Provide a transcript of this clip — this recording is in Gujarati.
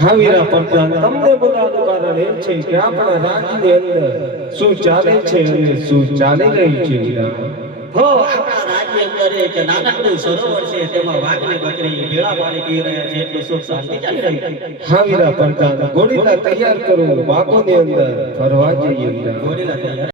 હા વીરા પ્રધાન, તમને બોલાવવાનું કારણ એ છે કે આપણા રાજ્યની અંદર શું ચાલે છે અને શું ચાલી રહ્યું છે વીરા. આપણા રાજ્ય અંદર એક નાનકડું સરોવર છે, તેમાં વાઘ ને બકરી ભેળા પાણી પી રહ્યા છે, એટલું સુખ શાંતિ ચાલી રહી છે. હા વીરા પ્રધાન, ઘોડીલા તૈયાર કરો, બાગોની અંદર ફરવા જઈએ વીરા. ઘોડીલા તૈયાર